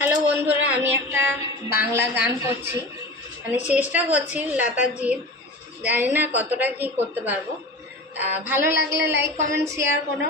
Hello বন্ধুরা, আমি একটা বাংলা গান করছি, মানে চেষ্টা করছি লতাজির। জানি না কতটা কি করতে পারবো। ভালো লাগলে লাইক কমেন্ট শেয়ার করো।